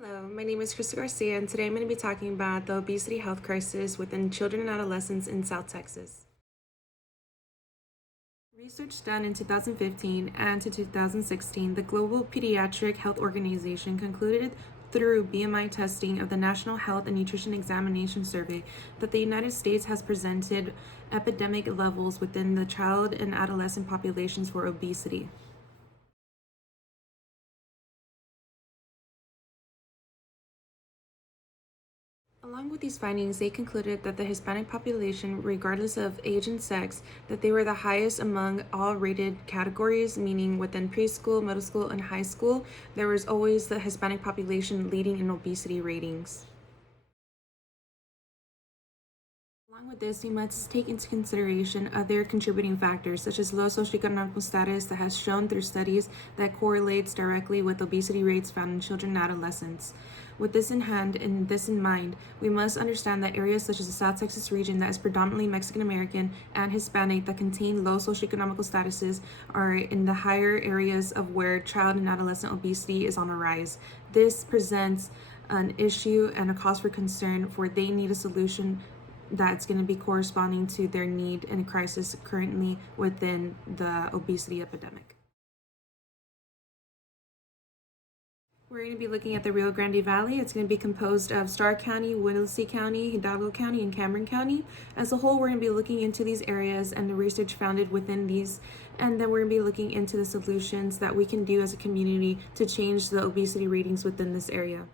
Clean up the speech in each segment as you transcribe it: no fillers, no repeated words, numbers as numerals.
Hello, my name is Krista Garcia, and today I'm going to be talking about the obesity health crisis within children and adolescents in South Texas. Research done in 2015 and to 2016, the Global Pediatric Health Organization concluded through BMI testing of the National Health and Nutrition Examination Survey that the United States has presented epidemic levels within the child and adolescent populations for obesity. Along with these findings, they concluded that the Hispanic population, regardless of age and sex, that they were the highest among all rated categories, meaning within preschool, middle school, and high school, there was always the Hispanic population leading in obesity ratings. Along with this, we must take into consideration other contributing factors, such as low socioeconomic status that has shown through studies that correlates directly with obesity rates found in children and adolescents. With this in hand and this in mind, we must understand that areas such as the South Texas region that is predominantly Mexican American and Hispanic that contain low socioeconomic statuses are in the higher areas of where child and adolescent obesity is on a rise. This presents an issue and a cause for concern, for they need a solution that's going to be corresponding to their need and crisis currently within the obesity epidemic. We're going to be looking at the Rio Grande Valley. It's going to be composed of Starr County, Willacy County, Hidalgo County, and Cameron County. As a whole, we're going to be looking into these areas and the research founded within these, and then we're going to be looking into the solutions that we can do as a community to change the obesity ratings within this area.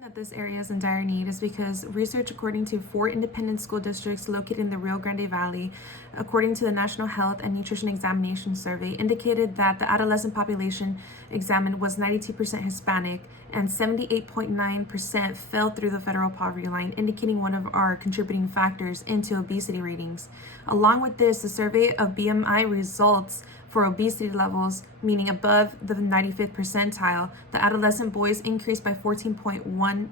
That this area is in dire need is because research according to 4 independent school districts located in the Rio Grande Valley, according to the National Health and Nutrition Examination Survey, indicated that the adolescent population examined was 92% Hispanic and 78.9% fell through the federal poverty line, indicating one of our contributing factors into obesity ratings. Along with this, the survey of BMI results for obesity levels, meaning above the 95th percentile, the adolescent boys increased by 14.1%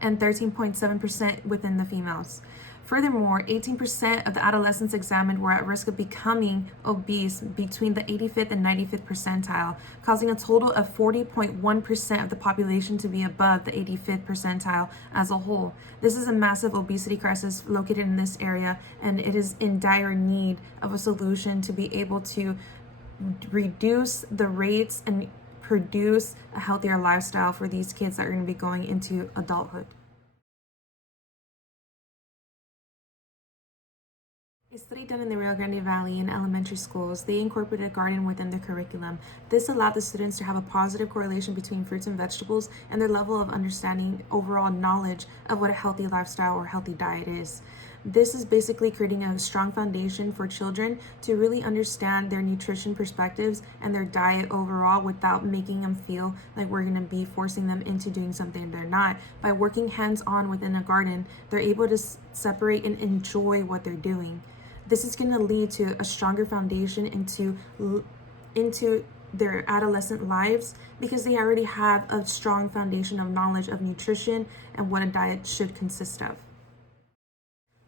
and 13.7% within the females. Furthermore, 18% of the adolescents examined were at risk of becoming obese between the 85th and 95th percentile, causing a total of 40.1% of the population to be above the 85th percentile as a whole. This is a massive obesity crisis located in this area, and it is in dire need of a solution to be able to reduce the rates and produce a healthier lifestyle for these kids that are going to be going into adulthood. A study done in the Rio Grande Valley in elementary schools, they incorporated a garden within their curriculum. This allowed the students to have a positive correlation between fruits and vegetables and their level of understanding, overall knowledge of what a healthy lifestyle or healthy diet is. This is basically creating a strong foundation for children to really understand their nutrition perspectives and their diet overall without making them feel like we're going to be forcing them into doing something they're not. By working hands-on within a garden, they're able to separate and enjoy what they're doing. This is going to lead to a stronger foundation into their adolescent lives because they already have a strong foundation of knowledge of nutrition and what a diet should consist of.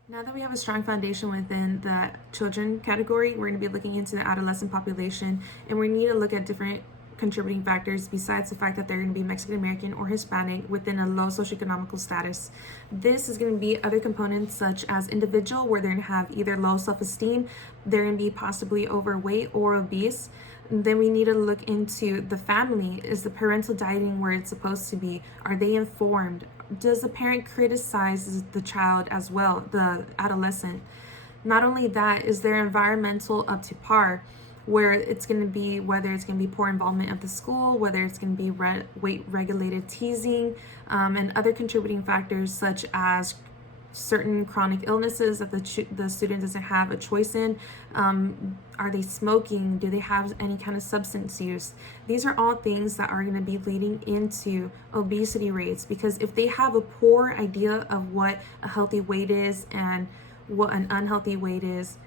Now that we have a strong foundation within the children category, we're going to be looking into the adolescent population, and we need to look at different contributing factors besides the fact that they're going to be Mexican American or Hispanic within a low socioeconomic status. This is going to be other components such as individual, where they're going to have either low self-esteem, they're going to be possibly overweight or obese. And then we need to look into the family. Is the parental dieting where it's supposed to be? Are they informed? Does the parent criticize the child as well, the adolescent? Not only that, is their environmental up to par? Where it's going to be, whether it's going to be poor involvement of the school, whether it's going to be weight-regulated teasing, and other contributing factors such as certain chronic illnesses that the student doesn't have a choice in. Are they smoking? Do they have any kind of substance use? These are all things that are going to be leading into obesity rates, because if they have a poor idea of what a healthy weight is and what an unhealthy weight is,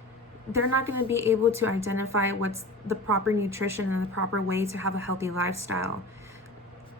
they're not going to be able to identify what's the proper nutrition and the proper way to have a healthy lifestyle.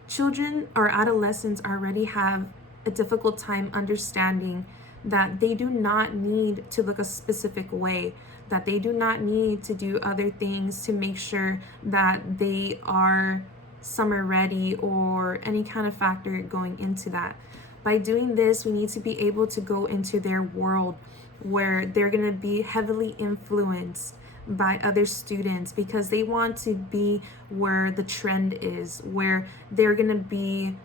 Children or adolescents already have a difficult time understanding that they do not need to look a specific way, that they do not need to do other things to make sure that they are summer ready or any kind of factor going into that. By doing this, we need to be able to go into their world where they're going to be heavily influenced by other students because they want to be where the trend is, where they're going to be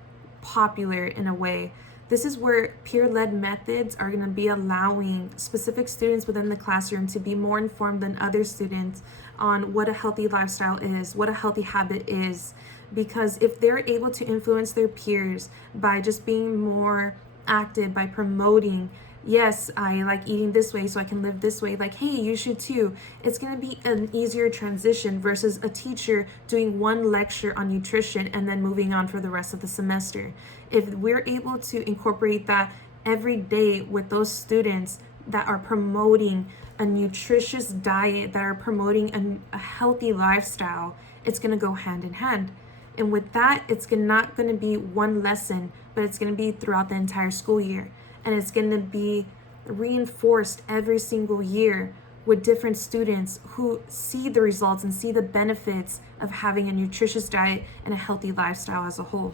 popular in a way. This is where peer-led methods are going to be allowing specific students within the classroom to be more informed than other students on what a healthy lifestyle is, what a healthy habit is. Because if they're able to influence their peers by just being more active, by promoting, yes, I like eating this way so I can live this way, like, hey, you should too, it's going to be an easier transition versus a teacher doing one lecture on nutrition and then moving on for the rest of the semester. If we're able to incorporate that every day with those students that are promoting a nutritious diet, that are promoting a healthy lifestyle, it's going to go hand in hand. And with that, it's not going to be one lesson, but it's going to be throughout the entire school year. And it's going to be reinforced every single year with different students who see the results and see the benefits of having a nutritious diet and a healthy lifestyle as a whole.